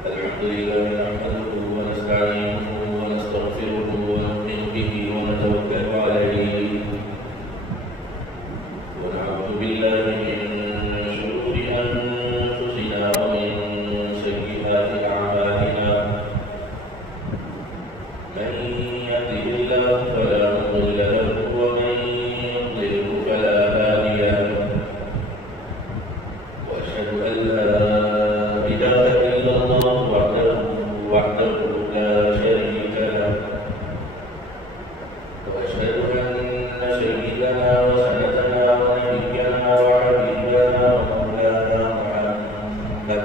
الحمد لله نحمده ونستعينه ونستغفره ونؤمن به ونتوكل عليه ونعوذ بالله من شرور أنفسنا ومن سيئات أعمالنا من يهده الله فلا مضل له ومن يضلل فلا هادي له وأشهد أن لا إله إلا الله وحده لا شريك له وأشهد أن سيدنا وسندنا ونبينا وحبيبنا ومولانا محمد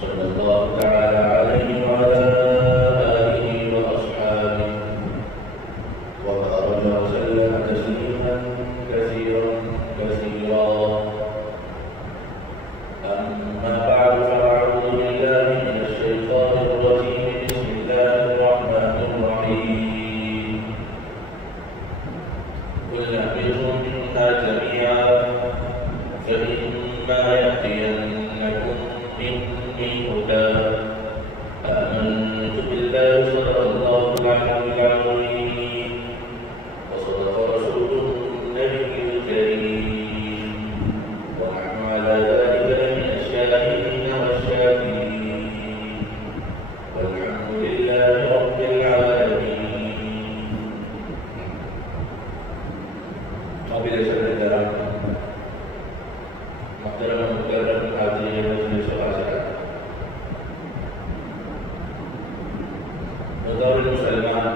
صلى الله تعالى عليه وعلى آله وأصحابه وبارك وسلم تسليما كثيرا كثيرا. أما بعد فأعوذ بالله من الشيطان الرجيم. بسم الله الرحمن الرحيم. قل اهبطوا منها جميعا فإما يأتينكم مني هدى آمنت بالله صدق الله العلي العظيم وصدق رسوله النبي الكريم ونحن على ذلك لمن الشاهدين والشاكرين والحمد لله رب العالمين. قابل صدر الكرام محترم مکرم حاضرین مجلس حاضرات بطور مسلمان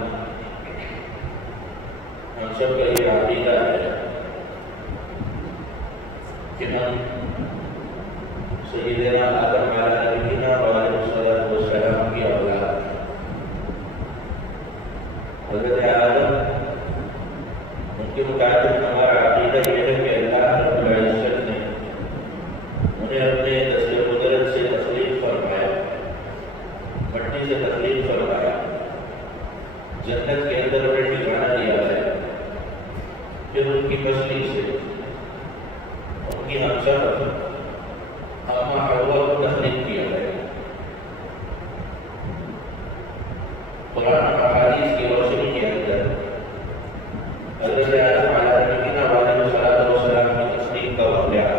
ہم سب کا یہ عقیدہ ہے کہ ہم سیدنا آدم علیہ نبینا وعلیہ الصلوۃ والسلام کی اولاد حضرت آدم ان کے مطابق ہمارا عقیدہ یہ ہے کہ اللہ رب العزت نے انہیں اپنے دست قدرت سے تخلیق فرمایا، مٹی سے تخلیق فرمایا، جنت کے اندر انہیں ٹھکانہ دیا ہے، پھر ان کی پسلی سے ان کی ہمسفر اما حوا کو تخلیق کیا ہے. قرآن اور احادیث کی روشنی کے اندر حضرت آدم علیہ نبینا وعلیہ الصلوۃ والسلام کی تخلیق کا واقعہ،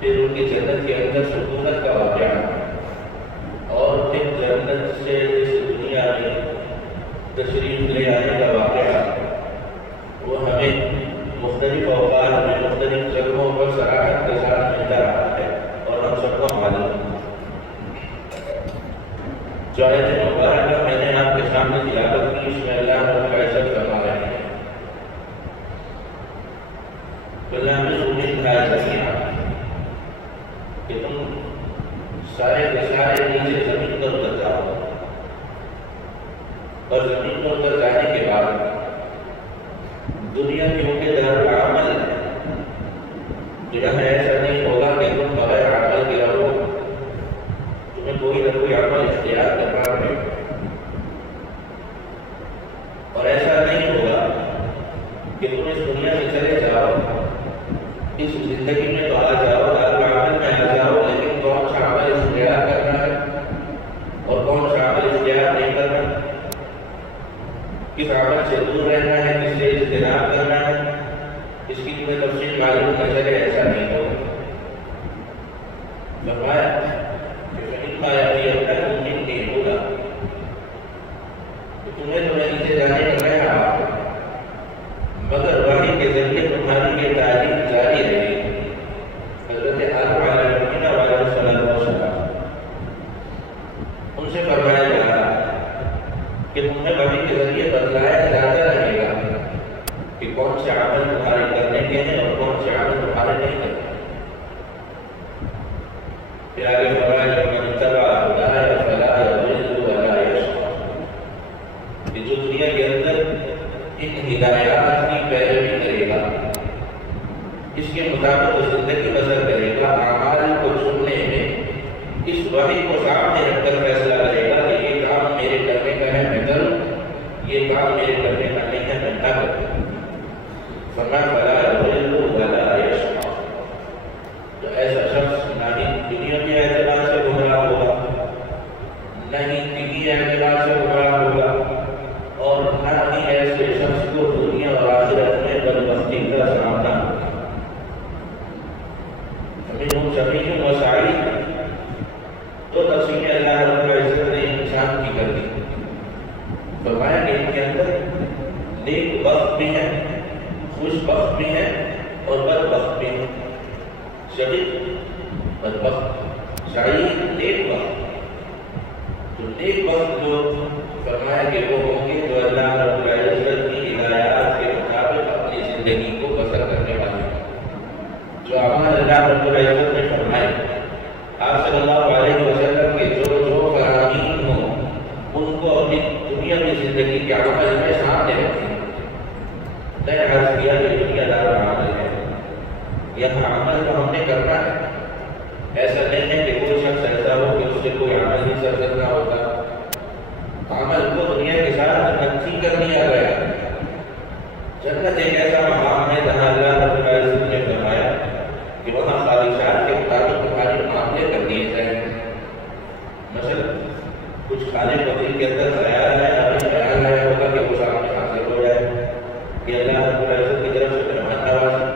پھر ان کی جنت کے اندر سکونت کا واقعہ، اور پھر جنت سے اس دنیا میں تشریف لے آنے کا واقعہ، وہ ہمیں مختلف اوقات میں مختلف جگہوں پر صراحت کے ساتھ ملتا رہا ہے اور ہم سب کو معلوم ہے. جو آیت مبارکہ میں نے آپ کے سامنے تلاوت کی، اس میں اللہ رب العزت فرما رہے ہیں اللہ میں امید ہے کہ تم سارے کے سارے نیچے زمین پر اتر جاؤ، اور زمین پر اتر جانے کے بعد دنیا کیونکہ دارالعمل ہے، یہاں ایسا نہیں ہوگا کہ تم بغیر عمل کے رہو، تمہیں کوئی نہ کوئی عمل اختیار کرنا پڑے گا، اور ایسا نہیں ہوگا کہ تم اس دنیا سے چلے جاؤ، اس زندگی میں تو آ جاؤ، دارالعمل میں آ جاؤ، لیکن کون سا عمل اختیار کرنا ہے اور کون سا عمل اختیار نہیں کرنا، کس عمل سے دور رہنا ہے، کس سے اجتناب کرنا ہے، اس کی تمہیں تفصیل معلوم نہ چلے، ایسا نہیں ہوگا. فرمایا کہ فإما يأتينكم مني هدى، کہ تمہیں تو میں نیچے جانے کا کہہ رہا ہوں، مگر وحی کے ذریعے تمہاری یہ تعلیم جاری رہے گی. حضرت آدم علیہ نبینا وعلیہ الصلوۃ والسلام ان سے فرمایا جا رہا کہ تمہیں وحی کے ذریعے بتلایا جاتا رہے گا کہ کون سے عمل تمہارے کرنے کے ہیں اور کون سے عمل تمہارے نہیں کرنے. پھر آگے فرمایا من اتبع هداي فلا يضل ولا يشقى، کہ جو دنیا کے اندر ان ہدایات کی پیروی کرے گا، اس کے مطابق زندگی بسر کرے گا، اعمال کو چننے میں اس وحی کو سامنے رکھ کر فیصلہ کرے گا کہ یہ کام میرے کرنے کا ہے میں کروں، یہ کام میرے کرنے کا نہیں ہے میں نہ کروں. فرمایا فلا يضل ولا يشقى، تو ایسا شخص نہ ہی دنیا میں فمنهم شقي وسعيد. دو تقسیمیں اللہ رب العزت نے انسان کی کر دی. فرمایا کہ ان کے اندر نیک بخت بھی ہے، خوش بخت بھی ہے اور بد بخت بھی ہے. شقی بد بخت، سعید نیک بخت. تو نیک بخت جو فرمایا کہ وہ ہوں گے جو اللہ رب العزت کی ہدایات کے مطابق اپنی زندگی کو بسر کرنے والے ہیں. جو اعمال اللہ رب العزت نے فرمائے، آپ صلی اللہ علیہ وسلم کے جو فرامین ہوں ان کو اپنی دنیا کی زندگی کے عمل میں سامنے رکھیں. میں عرض کیا کہ دنیا دار عمل ہے، یہ عمل تو ہم نے کرنا ہے. ایسا نہیں ہے کہ کوئی شخص ایسا ہو کہ اس سے کوئی عمل نہیں سر کرنا ہوتا. عمل کو دنیا کے ساتھ نقصی کر دیا گیا. جنت ایک ایسا مقام ہے جہاں اللہ رب العزت نے فرمایا کہ وہاں خواہشات کے مطابق تمہارے معاملے کر دیے جائیں. مثلا کچھ کھانے پکنے کے اندر خیال ہے، ابھی خیال آیا ہوگا کہ وہ سامنے حاصل ہو جائے کہ اللہ رب العزت کی طرف سے مہمان نوازی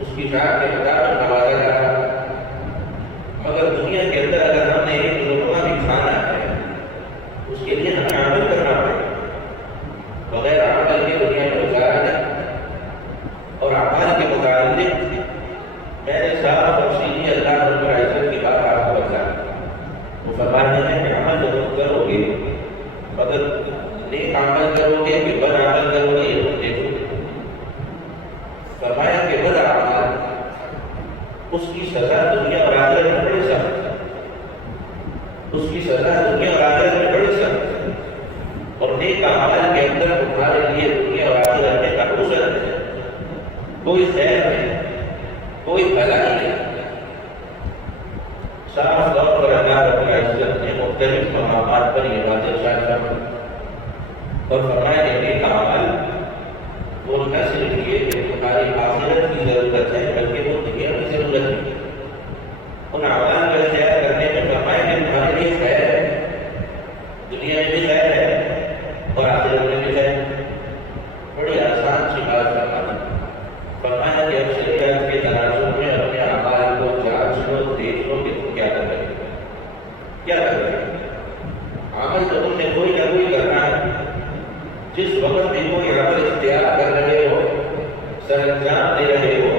اس کی شاعر کے مطابق نوازا جا رہا ہے. مگر دنیا کے اندر اگر ہم نے ایک لقمہ بھی کھانا ہے اس کے لیے ہمیں عمل کرنا پڑے گا. بغیر عمل کے دنیا میں گزارا نہیں. اور عمل کے متعلق میں نے صاف تفصیلی اللہ رب العزت کی بات آپ کو بتائی. وہ فرماتے ہیں کہ عمل ضرور کرو گے، مگر نیک عمل کرو گے کہ بد عمل کرو گے یہ تم دیکھو. فرمایا کہ بد عمل اس کی سزا دنیا اور آخرت میں بڑی سخت ہے. اس کی سزا دنیا اور آخرت میں بڑی سخت ہے. اور نیک عمل کے اندر تمہارے لیے دنیا اور آخرت میں کا حسن ہے، کوئی خیر نہیں، کوئی بھلائی نہیں. صاف طور پر اللہ رب العزت نے مختلف مقامات پر یہ بات ارشاد فرمائی اور فرمایا کہ نیک اعمال وہ نہ صرف یہ کہ تمہاری آخرت کی ضرورت ہے بلکہ وہ دنیا کی ضرورت ہے. ان اعمال کا اختیار کرنے میں فرمایا کہ تمہارے لیے خیر ہے، دنیا میں بھی خیر ہے اور آخرت میں بھی خیر ہے. بڑی آسان سی بات فرمایا کہ اب شریعت کے تناظر میں اپنے اعمال کو جانچ لو، دیکھ لو کہ تم کیا کر رہے ہو. کیا کر رہے ہو؟ عمل تو تم نے کوئی نہ کوئی کرنا ہے. جس وقت بھی کوئی عمل اختیار کر رہے ہو، سر انجام دے رہے ہو،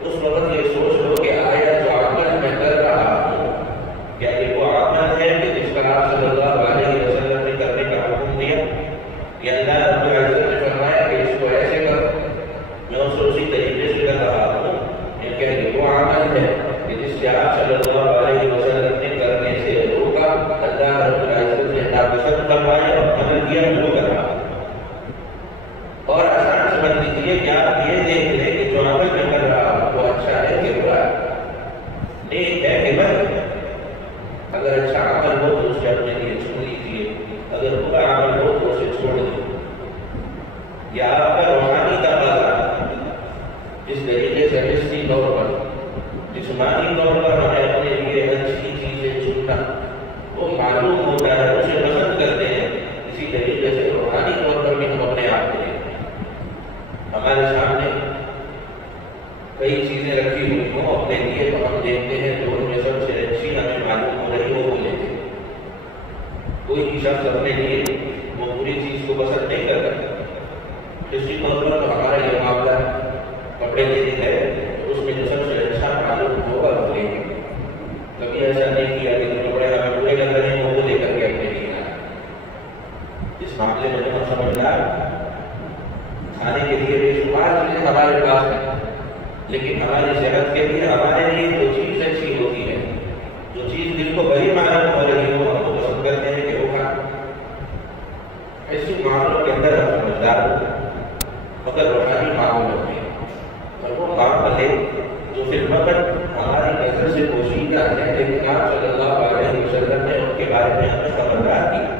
اس وقت یہ سوچ لو کہ آیا جو عمل میں کر رہا ہوں کیا یہ وہ عمل ہے کہ جس کا آپ صلی اللہ علیہ وسلم نے کرنے کا حکم دیا؟ یا اللہ رب العزت نے فرمایا کہ اس کو ایسے کرو، میں اسے اسی طریقے سے کر رہا ہوں. یہ کیا یہ وہ عمل ہے کہ جس سے آپ صلی اللہ علیہ وسلم نے کرنے سے روکا، اللہ رب العزت نے ناپسند فرمایا اور عمل کیا وہ کر رہا. اور آسان سمجھ لیجیے کہ آپ یہ دیکھ لیں کہ جو عمل میں کر رہا ہوں وہ اچھا ہے کہ برا ہے، نیک ہے کہ بد ہے. اگر اچھا عمل ہو تو اسے اپنے لیے چن لیجیے، اگر برا عمل ہو تو اسے چھوڑ دیجیے. یا آپ کا روحانی تقاضا جس طریقے سے حسی طور پر، جسمانی طور پر ہمیں اپنے لیے اچھی چیزیں چننا وہ معلوم ہوتا ہے، اسے پسند کرتے ہیں، اسی طریقے سے روحانی طور پر بھی ہم اپنے آپ کو ہمارے سامنے کئی چیزیں رکھی ہوئی ہوں اپنے لیے تو ہم دیکھتے ہیں جو ان میں سب سے اچھی ہمیں معلوم ہو رہی وہ لیتے ہیں. کوئی بھی شخص اپنے لیے وہ پوری چیز کو پسند نہیں کرتا. اسی طور پر تو ہمارا یہ معاملہ کپڑے لینے ہے اس میں جو سب سے اچھا معلوم ہوگا وہ لیں گے. کبھی ایسا نہیں کیا کہ جو کپڑے ہمیں پورے لگ رہے ہیں وہ لے کر کے اپنے لیے آئے. اس معاملے میں جو ہم سمجھدار کھانے کے لیے بے شمار چیزیں ہمارے پاس ہیں، لیکن ہماری صحت کے لیے ہمارے لیے جو چیز اچھی ہوتی ہے، جو چیز دل کو بڑی معلوم ہو رہی ہو، ہم کو پسند کرتے ہیں کہ وہ کھانا. ایسی معاملوں کے اندر ہم سمجھدار ہوتے ہیں. مگر روحانی معاملوں میں اور وہ معاملے جو پھر وقت ہماری نظر سے پوشیدہ ہے لیکن آپ صلی اللہ علیہ وسلم نے ان کے بارے میں ہمیں خبردار کیا،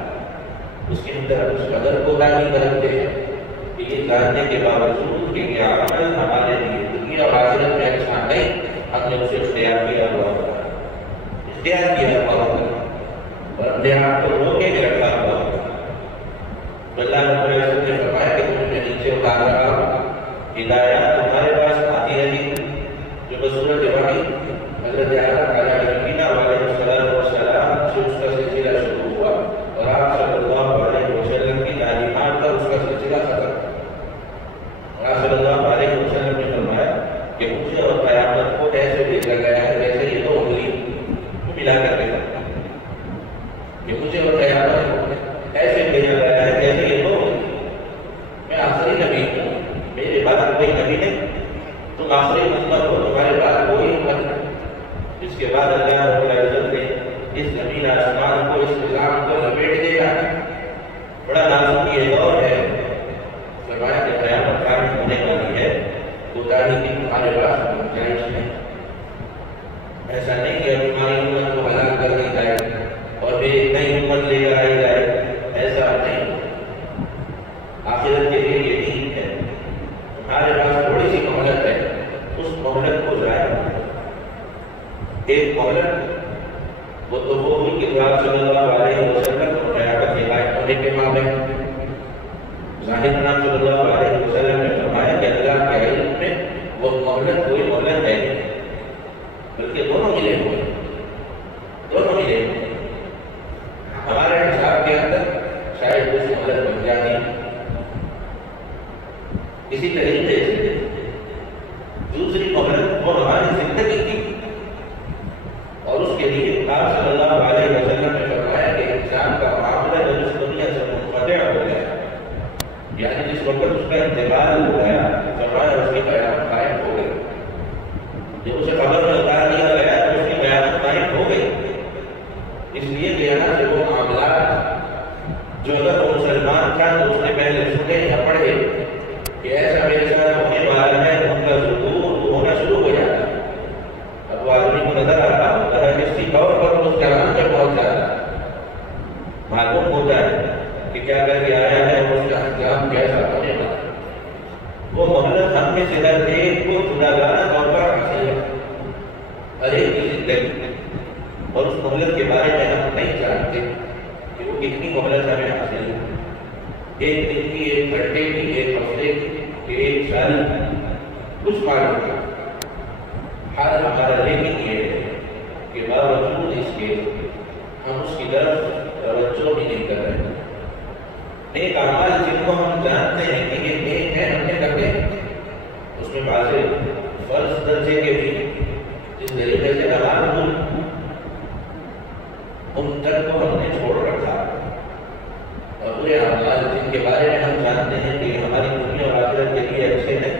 اس کے اندر ہم اس قدر کو داخل کرتے ہیں کہ یہ جاننے کے باوجود کہ یہ عمل ہمارے لیے دنیا اور آخرت میں اچھا نہیں، ہم نے اسے اختیار کیا ہوا ہوتا ہے، اختیار کیا ہوا ہوتا ہے اور اپنے آپ کو روکے کے رکھا ہوا ہوتا ہے. اللہ رب العزت نے فرمایا کہ تم نے نیچے اتار رہا ہوں، ہدایات تمہارے پاس آتی بصورت وحی حضرت آدم علیہ السلام سے اس کا سلسلہ شروع ہوا اور آپ صلی اللہ علیہ وسلم کی تعلیمات پر اس کا سلسلہ ختم. آپ صلی اللہ علیہ وسلم نے فرمایا کہ مجھے اور قیامت کو ایسے بھیجا گیا ہے جیسے یہ 2 انگلی ملا کر کے کہ مجھے اور قیامت کو ایسے بھیجا گیا ہے جیسے یہ 2 انگلی. میں آخری نبی ہوں، میرے بعد کوئی نبی نہیں، تم آخری امت ہو، تمہارے بعد کوئی امت نہیں. اس کے بعد اللہ رب العزت نے اس زمین آسمان کو اس نظام کو لپیٹ دیا. بڑا نازک یہ دور ہے. فرمایا کہ قیامت قائم ہونے والی ہے تو تاریخ کی تمہارے پاس گنجائش نہیں. ایسا نہیں کہ تمہاری امت کو ہلاک کر دی جائے اور پھر ایک نئی امت لے کر آئی جائے، ایسا نہیں. آخرت کے لیے یہ دین ہے. تمہارے پاس تھوڑی سی مہلت ہے، اس مہلت کو ضائع مت کرو. ایک مہلت وہ تو وہ ہوئی کہ آپ صلی اللہ علیہ وسلم کو قیامت کے قائم ہونے کے مابین ظاہر نام صلی اللہ علیہ وسلم نے فرمایا کہ اللہ کے علم میں وہ مہلت کوئی مہلت ہے نہیں، بلکہ دونوں ملے ہوئے. ہمارے حساب کے اندر شاید اس مہلت بن جاتی. اسی طریقے سے دوسری مہلت وہ ہماری زندگی کی، اور اس کے لیے آپ صلی اللہ علیہ وسلم نے فرمایا کہ انسان کا معاملہ جب اس دنیا سے منقطع ہو گیا، یعنی جس وقت اس کا انتقال ہو گیا، فرمایا اس کی قیامت قائم ہو گئی. جب اسے قبر میں اتار دیا گیا تو اس کی قیامت قائم ہو گئی. اس لیے کہ یہاں سے وہ معاملات جو اگر وہ مسلمان تھا تو اس نے پہلے سنے یا پڑھے کہ ایسا میرے ساتھ ہونے والا ہے، ان کا ظہور ہونا شروع ہو جاتا. اب وہ آدمی کو نظر آتا ہوتا ہے کسی طور پر اس جہان میں پہنچ جاتا ہے، معلوم ہوتا ہے کہ کیا کر کے آیا ہے اور اس کا انجام کیسا ہونے والا ہے. وہ مہلت ہم میں سے ہر ایک کو جداگانہ طور پر حاصل ہے، ہر ایک کی زندگی. اور اس مہلت کے بارے میں ہم نہیں جانتے کہ وہ کتنی مہلت ہمیں حاصل ہے. ایک دن کی، ایک گھنٹے کی، ایک ہفتے کی، ایک سال کچھ معلوم نہیں. حال ہمارا لیکن یہ ہے کہ باوجود اس کے ہم اس کی طرف توجہ بھی نہیں کر رہے. نیک اعمال جن کو ہم جانتے ہیں کہ یہ نیک ہے، ہم نے کرتے ہیں، اس میں بعض فرض درجے کے بھی جس طریقے سے نماز ان تک کو ہم نے چھوڑ رکھا. اور برے اعمال جن کے بارے میں ہم جانتے ہیں کہ ہماری دنیا اور آخرت کے لیے اچھے ہیں،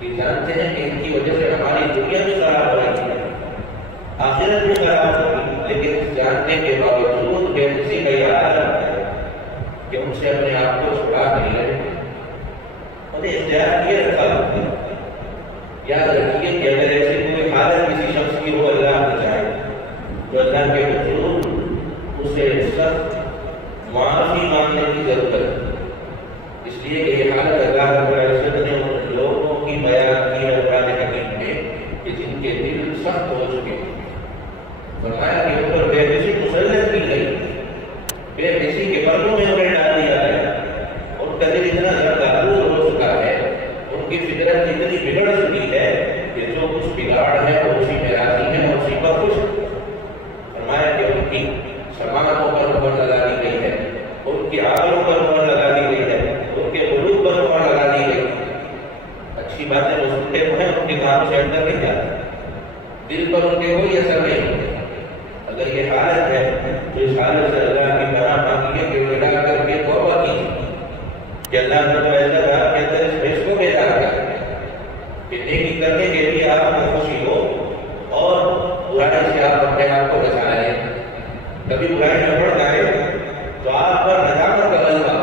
کہ جانتے ہیں کہ ان کی وجہ سے ہماری دنیا بھی خراب ہو رہی ہے، آخرت بھی خراب ہو رہی ہے، لیکن جاننے کے باوجود بے کسی کا یہ عالم ہے کہ ان سے اپنے آپ کو چھڑا نہیں رہے. انہیں اختیار کیے رکھا ہوتا ہے. یاد رکھیے کہ اگر ایسی کوئی حالت کسی شخص کی ہو، اللہ نہ چاہے، تو اللہ کے حضور اسے سخت معافی مانگنے کی ضرورت ہے. اس لیے کہ یہ حالت اللہ رب العزت نے ان لوگوں کی بیان کی ہے قرآن حکیم میں کہ جن کے دل سخت ہو چکے ہیں. فرمایا کہ ان پر بے حسی مسلط کی گئی، بے حسی کے پردوں میں انہیں ڈال دیا گیا. ان کا دل اتنا زردآلود ہو چکا ہے، ان کی فطرت اتنی بگڑ چکی ہے کہ جو کچھ بگاڑ ہے وہ اسی میں راضی ہے اور اسی پر خوش. فرمایا کہ ان کی سماعتوں پر مہر لگا دی گئی ہے، ان کی عقلوں پر مہر لگا دی گئی ہے، ان کے قلوب پر مہر لگا دی گئی. اچھی باتیں وہ سنتے ہیں، ان کے کام سے اندر نہیں جاتے، دل پر ان کے کوئی اثر نہیں ہوتا. اگر یہ حالت ہے تو اس حالت سے اللہ کی پناہ مانگیے کہ وہ ادا کر کے توبہ کیجیے کہ اللہ نے تو ایسا کہا کہ اندر اس بھیس کو بیدار کر کہ نیکی کرنے کے لیے آپ کو خوشی ہو اور برائی سے آپ اپنے آپ کو بچا لیں. کبھی برائی میں پڑ جائے تو آپ پر ندامت کا غلبہ،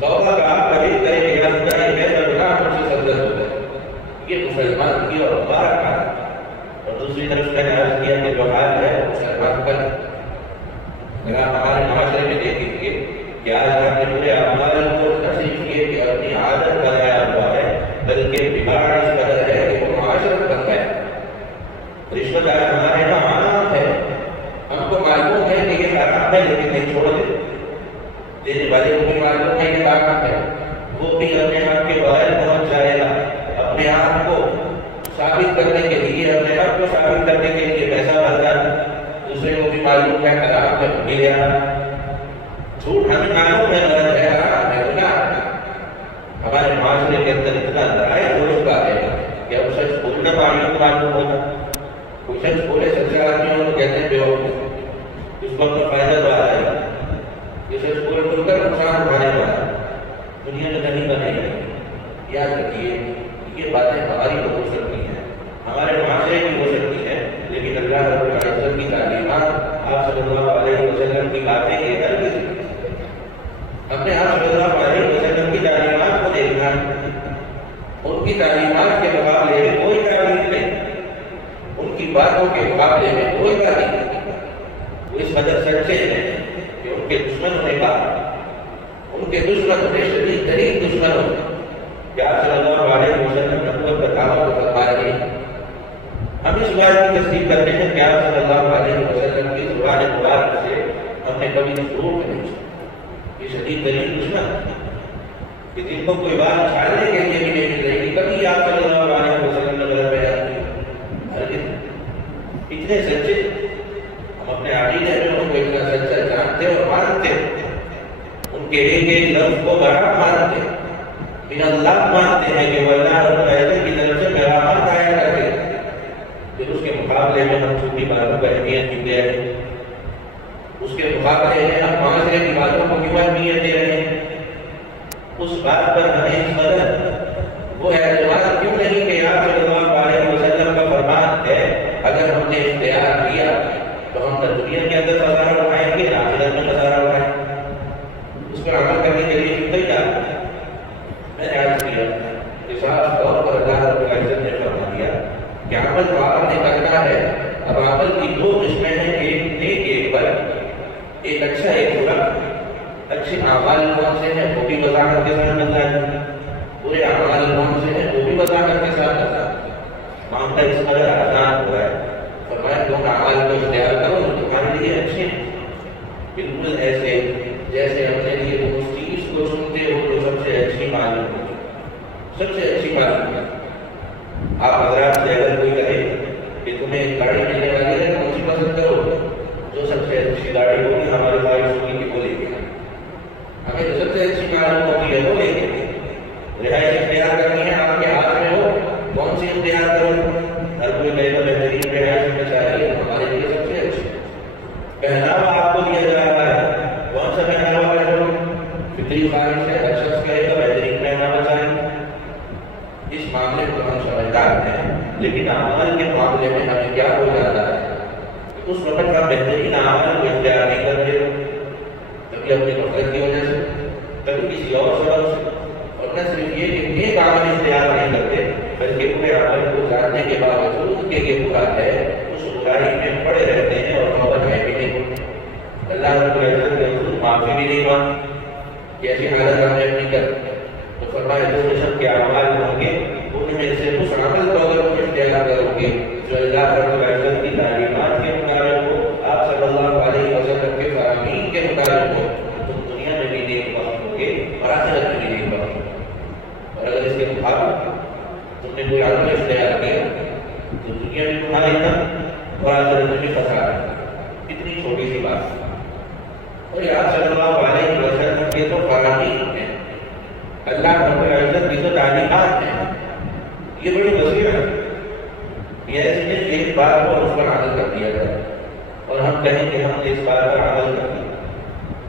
توبہ کا آپ کبھی کریں کہ یا خدا یہ میرا گناہ مجھ سے سرزد ہو گئے. یہ مسلمان کی اور مبارک حال. اور دوسری طرف میں نے عرض کیا کہ جو حال ہے مسلمان پر اگر ہمارے معاشرے میں دیکھیں گے کہ آج ہم نے پورے اعمال کو نہ صرف یہ کہ اپنی عادت بنایا ہوا ہے بلکہ بگاڑ اس قدر ہے کہ وہ معاشرت بن گیا. رشوت آج ہمارے یہاں عام ہے، ہم کو معلوم ہے کہ یہ حرام ہے لیکن نہیں چھوڑ دے. دینے والے کو بھی معلوم ہے یہ حرام ہے، وہ بھی اپنے آپ کے بغیر پہنچ جائے گا، اپنے آپ کو ثابت کرنے کے لیے اپنے آپ کو ثابت کرنے کے لیے پیسہ بھرتا ہے، دوسرے کو بھی معلوم ہے خراب میں مل گیا، جھوٹ ہمیں معلوم ہے غلط ہے، حرام ہے، گناہ ہے۔ ہمارے معاشرے کے اندر اتنا ذرائع ہو چکا ہے کہ اب سچ بولنا معلوم ہوتا، کوئی سچ بولے سچے آدمی ہو تو کہتے ہیں بیوقوف، اس وقت میں فائدہ تو آ رہا ہے، یہ سچ بول کر نقصان اٹھانے والا دنیا میں نہیں بنے گا۔ یاد رکھیے یہ باتیں ہماری تو ہو سکتی ہیں، ہمارے معاشرے کی ہو سکتی ہیں، لیکن اللہ رب العزت کی تعلیمات، آپ صلی اللہ علیہ وسلم کی باتیں یہ ہر کسی ہم نے آپ صلی اللہ علیہ وسلم کی تعلیمات کو دیکھنا، ان کی تعلیمات کے مقابلے میں کوئی تعلیم نہیں، ان کی باتوں کے مقابلے میں کوئی بات نہیں، وہ اس قدر سچے ہیں کہ ان کے دشمنوں نے کہا، ان کے دشمنوں نے شدید ترین دشمنوں نے کہ آپ صلی اللہ علیہ وسلم نبوت کا دعویٰ کو فرما رہے ہیں۔ ہم اس بات کی تصدیق کرتے ہیں کہ آپ صلی اللہ علیہ وسلم کی زبان مبارک سے ہم نے کبھی ضرور نہیں سنا، یہ شدید ترین دشمن کہ جن کو کوئی بات چھاڑنے کے لیے بھی نہیں مل رہی، کبھی آپ صلی اللہ علیہ وسلم نے غلط بیان کیا، ہرگز۔ اتنے سچے ہم اپنے عقیدے میں ان کو اتنا سچا جانتے اور مانتے، ان کے ایک ایک لفظ کو بڑا مانتے، من اللہ مانتے ہیں کہ وہ اللہ رب العزت کی طرف سے پیغامات آیا کرتے ہیں، پھر اس کے مقابلے میں ہم چھوٹی باتوں کا اہمیت کیوں دے رہے ہیں، اس کے مقابلے میں ہم معاشرے کی باتوں کو کیوں اہمیت دے رہے ہیں، اس بات پر ہمیں اس قدر وہ اعتماد کیوں نہیں کہ آپ صلی اللہ علیہ وسلم کا فرمان ہے اگر ہم نے اختیار کیا تو ہم نہ دنیا کے اندر خسارہ اٹھائیں گے نہ آخرت میں خسارہ اٹھائیں گے، اس پر عمل کرنے کے لیے کیوں تیار ہیں۔ میں نے عرض کیا کہ صاف طور پر اللہ رب العزت نے فرما دیا کہ عمل تو آپ نے کرنا ہے، اب عمل کی دو قسمیں ہیں، ایک نیک ایک بد، ایک اچھا ایک برا۔ اچھے اعمال کون سے ہیں وہ بھی وضاحت کے ساتھ بتایا، برے اعمال کون سے ہیں وہ بھی وضاحت کے ساتھ بتایا۔ معاملہ اس قدر آسان ہوا ہے، فرمایا تم اعمال کو اختیار کرو جو تمہارے لیے اچھے ہیں، بالکل ایسے جیسے اپنے لیے اس چیز کو چنتے ہو جو سب سے اچھی معلوم ہو، سب سے اچھی معلوم ہے۔ آپ حضرات سے اگر کوئی کہے کہ تمہیں ایک گاڑی ملنے والی ہے کون سی پسند کرو، جو سب سے اچھی گاڑی ہوگی ہمارے خواہش ہوگی کہ وہ لے کے ہمیں جو سب سے اچھی معلوم ہوتی ہے وہ لے کے رہائش اختیار کرنی ہے، آپ کے ہاتھ میں ہو کون سی اختیار کرو۔ ہر کوئی کہے گا بہترین رہائش میں چاہیے ہمارے لیے سب سے اچھی۔ پہناوا آپ کو دیا جا رہا ہے، کون سا پہناوا پہنو، فطری خواہش ہے، ہر شخص کہے گا بہترین پہناوا چاہیے۔ اس معاملے کو ہم سمجھدار ہیں، لیکن اعمال کے معاملے میں ہمیں کیا ہو جاتا ہے، اس وقت کا بہترین اعمال کو اختیار نہیں کرتے، کبھی اپنی غفلت کی وجہ سے، کبھی کسی اور سبب سے، اور نہ صرف یہ کہ نیک عمل اختیار نہیں کرتے بلکہ برے عمل کو جاننے کے باوجود کہ یہ برا ہے اس برائی میں پڑے رہتے ہیں اور توبہ ہے بھی نہیں۔ اللہ رب العزت نے خود معافی بھی نہیں مانگی کہ ایسی حالت ہم نے اپنی کر، تو فرمایا جو قسم کے اعمال ہوں گے ان میں سے اس عمل کو اگر تم اختیار کرو گے جو اللہ رب العزت کی تعلیمات کے مطابق ہو، آپ صلی اللہ علیہ وسلم کے فرامین کے مطابق ہو، تم دنیا میں بھی نیک وقت ہوگے اور آخرت میں بھی نیک وقت ہوگے۔ اور اگر اس کے مطابق تم نے کوئی عمل اختیار کیا تو دنیا میں تمہاری نہ اور آخرت میں بھی فساد ہے۔ اتنی چھوٹی سی بات، اور یہ آپ صلی اللہ علیہ وسلم کے تو فرامین ہیں، اللہ رب العزت کی تو تعلیمات ہیں، یہ بڑی وسیع ہے۔ یہ ایسے نہیں ایک بات کو اس پر عمل کر دیا جائے اور ہم کہیں کہ ہم نے اس بات پر عمل کر دیا،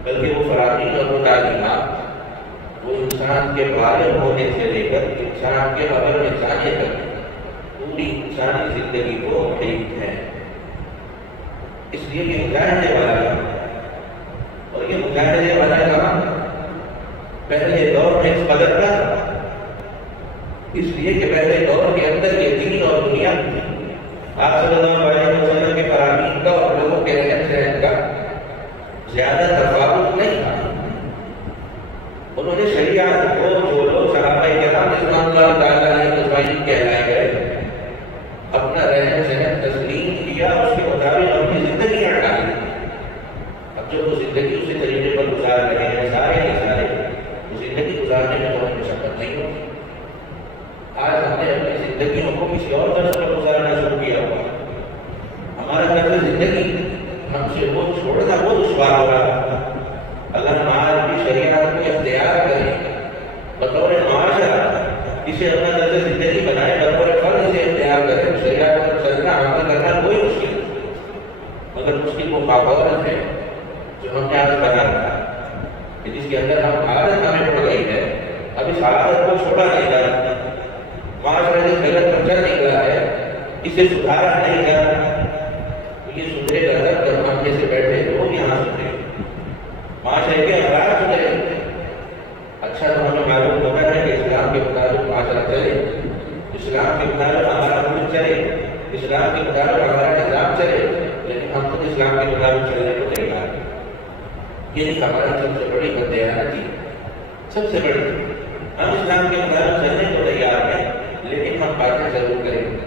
بلکہ وہ فرامین اور وہ تعلیمات وہ انسان کے بالغ ہونے سے لے کر انسان کے قبر میں جانے تک پوری انسانی زندگی کو محیط ہے۔ اس لیے یہ مجاہدے والا کام ہے، اور یہ مجاہدے والا کام پہلے دور میں اس قدر نہ تھا، اس لیے کہ پہلے دور کے اندر یہ دین اور دنیا آپ صلی اللہ علیہ وسلم کے فرامین کا اور لوگوں کے رہن سہن کا زیادہ تفاوت نہیں تھا۔ انہوں نے شریعت کو جو لوگ صحابہ کرام رضوان اللہ تعالیٰ علیہ اجمعین کہلائے گئے اپنا رہن سہن تسلیم کیا، اس کے مطابق اپنی زندگیاں ڈالی۔ اب جو وہ زندگی اسی طریقے پر گزار رہے ہیں سارے کے سارے، وہ زندگی گزارنے میں کوئی مشقت نہیں ہوتی۔ آج ہم نے اپنی زندگیوں کو کسی اور طرز پر گزارنا شروع کیا ہوا. ہمارا طرز زندگی ہم سے وہ چھوڑنا وہ دشوار ہو رہا. اگر ہم آج بھی شریعت کو اختیار کریں بطور معاشرہ اسے اپنا طرز زندگی بنائے بطور فرض اسے اختیار کریں شریعت پر چلنا عمل کرنا کوئی مشکل نہیں. مگر مشکل وہ ماحول ہے جو ہم نے آج بنا رکھا کہ جس کے اندر ہم عادت ہمیں پڑ گئی ہے. اب اس عادت کو چھوڑا نہیں جا رہا. معاشرہ جس غلط پر چل نکلا ہے اسے سدھارا نہیں جا رہا. یہ سدھرے گا تب جب ہم جیسے بیٹھے لوگ یہاں سدھرے معاشرے کے افراد سدھرے. اچھا تو ہمیں معلوم ہوتا ہے کہ اسلام کے مطابق معاشرہ چلے, اسلام کے مطابق ہمارا ملک چلے, اسلام کے مطابق ہمارا نظام چلے, لیکن ہم خود اسلام کے مطابق چلنے کو تیار ہیں. یہ ہماری سب سے بڑی بدعملی سب سے بڑی. ہم اسلام کے مطابق چلنے کو تیار ہیں لیکن ہم باتیں ضرور کریں گے.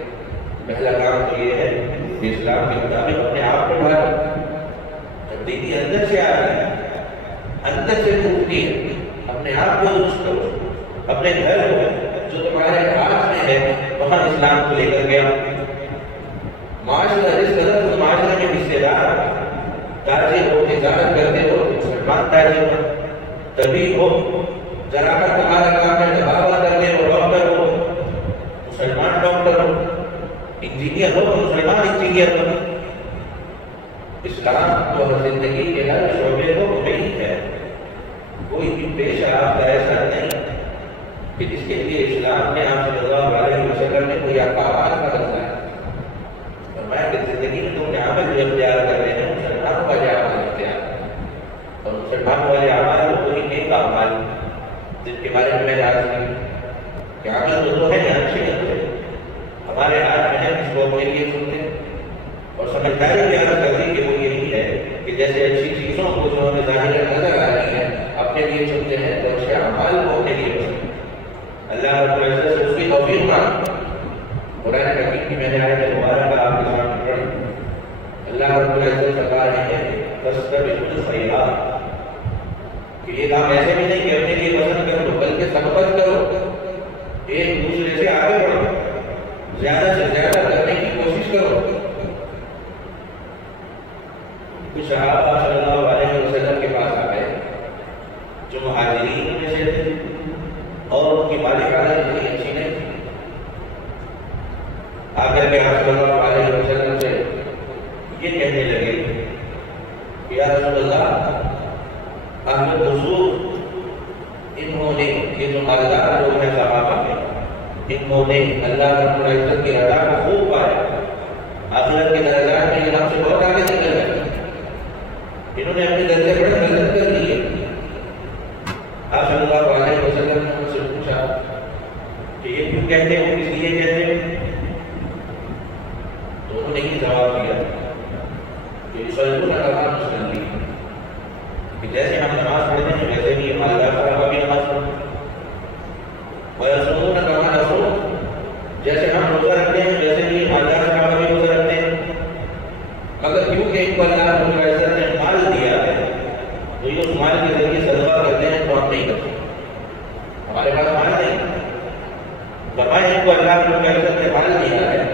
پہلا کام تو یہ ہے کہ اسلام کے مطابق اپنے آپ کو ڈھالو. تبدیلی اندر سے آ رہی ہے, اندر سے ٹوٹتی ہے. اپنے آپ کو درست کرو. اپنے گھر کو جو تمہارے ہاتھ میں ہے وہاں اسلام کو لے کر گیا. معاشرہ جس قدر تم معاشرے میں حصے دار تاجر ہو, تجارت کرتے ہو, مسلمان تاجر ہو تبھی ہو. زراعت تمہارا کام ہے, دباوا کرتے ہو, ڈاکٹر ہو مسلمان ڈاکٹر ہو, انجینئر ہو مسلمان انجینئر ہو. اسلام تو زندگی کے ہر شعبے کو مفید ہے. کوئی بھی پیشہ رفتہ ایسا نہیں کہ جس کے لیے اسلام نے آپ صلی اللہ علیہ وسلم نے کوئی احکامات کا بتایا. فرمایا کہ زندگی میں تم نے عمل جو اختیار کر رہے ہیں مسلمانوں والے عمل اختیار اور مسلمانوں والے عمل وہ کوئی نیک اعمال جن کے بارے میں نے آج کی کہ عمل تو ہے اچھے ہے ہمارے ہاتھ میں ہے اس کو اپنے لیے سنتے ہیں اور سمجھداری بھی عرض کرتی کہ وہ یہی ہے کہ جیسے اچھی چیزوں کو جو ہمیں ظاہر نظر آ رہی ہے اپنے لیے چنتے ہیں تو اچھے اعمال کو اپنے لیے چنتے ہیں. اللہ رب العزت سے اس کی توفیق مانگ. قرآن حکیم کی میں نے آیت مبارکہ آپ کے سامنے پڑھی. اللہ رب العزت فرما رہے ہیں فاستبقوا الخیرات کہ یہ کام ایسے بھی نہیں کہ اپنے لیے پسند کر لو بلکہ سبقت کرو, ایک دوسرے سے آگے بڑھو, زیادہ سے زیادہ کرنے کی کوشش کرو. کچھ صحابہ صلی اللہ علیہ وسلم کے پاس آ گئے جو مہاجرین میں سے تھے اور ان کی مالی حالت اتنی اچھی نہیں تھی. آ کر کے آپ صلی اللہ علیہ وسلم سے یہ کہنے لگے کہ یا رسول اللہ اہل حضور انہوں نے یہ جو مالدار لوگ ہیں صحابہ میں انہوں نے اللہ رب العزت کی رضا کو خوب پایا. آخرت کے درجات میں یہ ہم سے بہت آگے نکل گئے. انہوں نے اپنے درجے بڑے غلط کر لیے. آپ صلی اللہ علیہ وسلم نے ان سے پوچھا کہ یہ کیوں کہتے ہیں, کس لیے کہتے ہیں؟ تو انہوں نے یہ جواب دیا کہ یصلون کما نصلی کہ جیسے ہم نماز پڑھتے ہیں ویسے ہی مالدار صحابہ بھی نماز پڑھتے ہیں. ویصومون کما نصوم جیسے ہم روزہ رکھتے ہیں ویسے ہی مالدار صحابہ بھی روزہ رکھتے ہیں. مگر کیونکہ ان کو اللہ رب العزت نے مال دیا ہے تو یہ اس مال کے ذریعے صدقہ کرتے ہیں تو ہم نہیں کرتے. ہمارے پاس مال نہیں, فرمایا ان کو اللہ رب العزت نے مال دیا ہے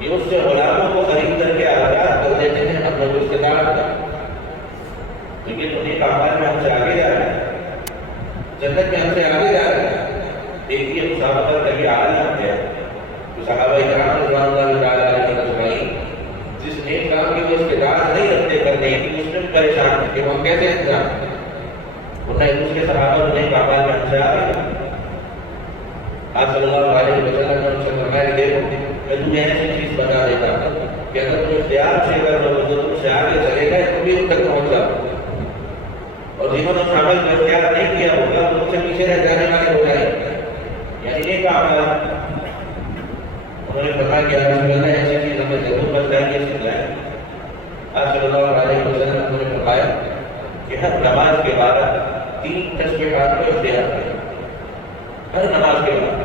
یہ اس سے غلاموں کو خرید کر کے آزاد کر دیتے ہیں اپنے رشتے دار کا. لیکن انہیں کاروبار میں ہم سے آگے جا رہے ہیں, جنت میں ہم سے آگے جا رہے ہیں. دیکھیے مسابقت کبھی عالم ہے تو صحابہ کرام رضوان اللہ تعالیٰ علیہ اجمعین جس نیک کام کی وہ استعداد نہیں رکھتے کرنے کی اس میں پریشان ہے کہ ہم کیسے انتظام کریں. ورنہ ایک دوسرے صحابہ نے کاروبار میں ہم سے آ رہے ہیں. آپ صلی اللہ علیہ وسلم نے ان سے فرمایا کہ دیکھو میں تمہیں ایسی چیز بتا دیتا ہوں کہ اگر تم اختیار سے کر لو تو تم سے آگے چلے گئے تم بھی ان تک پہنچ جاؤ, اور جنہوں نے عمل کو اختیار نہیں کیا ہوگا تو ان سے پیچھے رہ جانے والے ہو جائیں گے. یعنی یہ کام انہوں نے فرمایا کہ رسول اللہ ایسی چیز ہمیں ضرور بتائیے سکھلائیں. آپ صلی اللہ علیہ وسلم نے فرمایا کہ ہر نماز کے بعد 3 تسبیحات کو اختیار کریں. ہر نماز کے بعد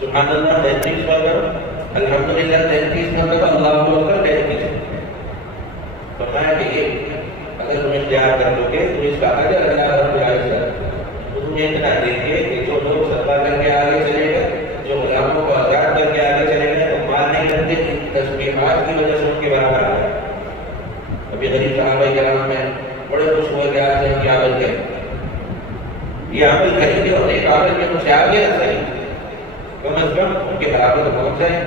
سبحان اللہ 33 مرتبہ, الحمدللہ 33 مرتبہ, اللہ اکبر 33. فرمایا کہ یہ اگر تم اختیار کر لو گے تو اس کا اجر اللہ رب العزت تمہیں اتنا دیں گے کہ جو لوگ صدقہ کر کے آگے چلے گئے, جو غلاموں کو آزاد کر کے آگے چلے تشبیہات کی وجہ سے ان کے برابر آ گئے. ابھی غریب صحابہ کرام میں بڑے خوش ہوئے کہ آج ہم یہ عمل کریں، یہ عمل کریں گے اور ایک عمل کے مجھ سے آگے نہ صحیح، کم از کم ان کے برابر پہنچ جائیں.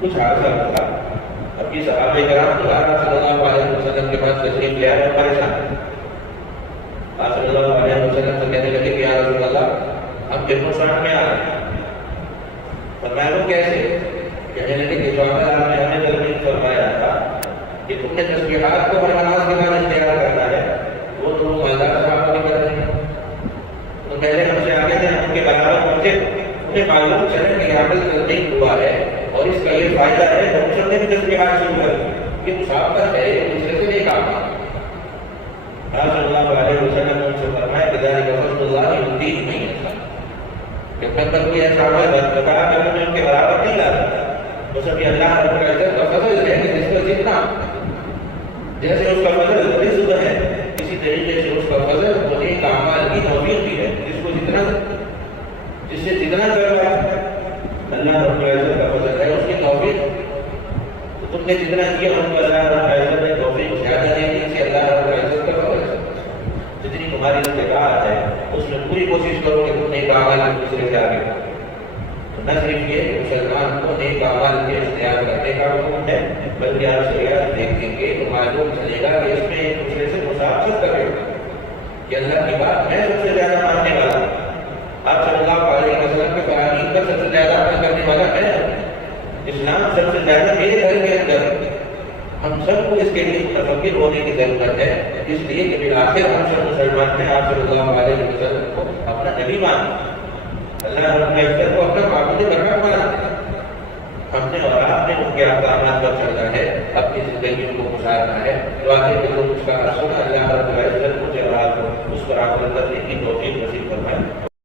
کچھ حادثہ ہوتا. اب یہ صحابہ کرام دوبارہ صلی اللہ علیہ وسلم کے پاس تشریف لے آئے، پریشان. آپ صلی اللہ علیہ وسلم سے کہنے لگے کہ یا رسول اللہ ہم کتنوں شان میں آ رہے ہیں. فرمایا وہ کیسے؟ کہنے لگے کہ جو عمل آپ نے ہمیں ترغیب فرمایا تھا کہ تم نے تسبیحات کو ہر نماز کے بعد اختیار کرنا ہے، وہ تم مالدار صحابہ بھی کر رہے ہیں. تو پہلے ہم سے آگے تھے، ہم ان کے برابر پہنچے، انہیں معلوم چلے کہ یہ عمل ترغیب ہوا ہے اور اس کا یہ فائدہ ہے. تو ہم نے بھی تسبیحات شروع کر دی. یہ مسابقت ہے، یہ دوسرے سے نہیں کام. آپ صلی اللہ علیہ وسلم نے ان سے فرمایا کہ ذالک فضل اللہ یؤتیہ من یشاء. کہ پر کوئی ایسا عمل کہا کہ میں ان کے برابر نہیں لا سکتا. تو سب یہ اللہ رب العزت کا فضل ہے کہ جس کو جتنا جیسے اس کا فضل رزق ہے، اسی طریقے سے اس کا فضل وہ ایک اعمال کی توفیق بھی ہے. جس کو جتنا، جس سے جتنا کروا اللہ رب العزت کا فضل ہے، اس کی توفیق. تو تم نے جتنا کیا ان کو اللہ رب العزت نے توفیق زیادہ دے دی. اسے اللہ رب العزت کا فضل ہے. جتنی تمہاری استطاعت ہے اس میں پوری کوشش کرو کہ تم نیک اعمال دوسرے سے آگے بڑھو. نہ صرف یہ کہ مسلمان کو نیک اعمال کے اختیار کرنے کا حکم ہے، بلکہ آپ شریعت دیکھیں گے تو معلوم چلے گا کہ اس میں ایک دوسرے سے مسابقت کرے گا کہ اللہ کی بات میں سب سے زیادہ ماننے والا ہوں. آپ صلی اللہ علیہ وسلم کے قوانین پر سب سے زیادہ عمل کرنے والا میں ہوں. اسلام سب سے زیادہ میرے گھر کے اندر. ہم سب کو اس کے لیے متفکر ہونے کی ضرورت ہے، اس لیے کہ بالآخر ہم سب مسلمان ہیں. آپ صلی اللہ علیہ وسلم کو اپنا نبی مانتے، اللہ رب العزت کو اپنا معبود برحق مانتے. ہم نے اور آپ نے ان کے احکامات پر چلنا ہے، اپنی زندگی کو گزارنا ہے. تو آگے کے لوگ اس کا اصل اللہ رب العزت مجھے اور آپ کو اس پر عمل کرنے کی توفیق نصیب فرمائے.